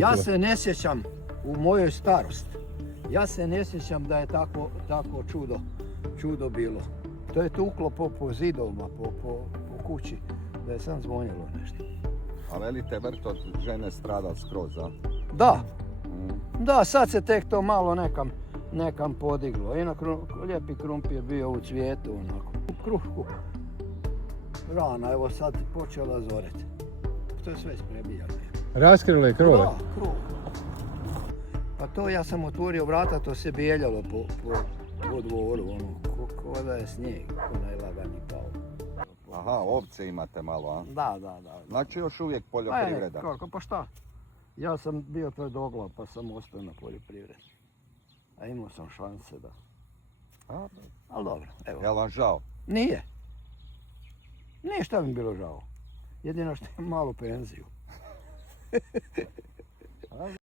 Ja se ne sjećam u mojoj starosti. Ja se ne sjećam da je tako čudo bilo. To je tuklo po zidovima, po kući, da je sam zvonilo nešto. A velite vrt od žene strada skroz, a? Da. Da, sad se tek to malo nekam podiglo. Lijepi krumpir bio u cvijetu, onako. U kruhu. Rana, evo sad počela zoreti. To je sve isprebijano. Raskrile krove? Da, krov. Pa to ja sam otvorio vrata, to se bijeljalo po dvoru, ono, ko da je snijeg, ko najlagani pao. Aha, ovce imate malo, a? Da. Znači još uvijek poljoprivreda. Kako, pa šta? Ja sam bio tvrdoglav pa sam ostao na poljoprivredi. A imao sam šanse da. Ali dobro, evo. Je li vam žao? Nije. Nije šta mi bilo žao. Jedino što je malu penziju.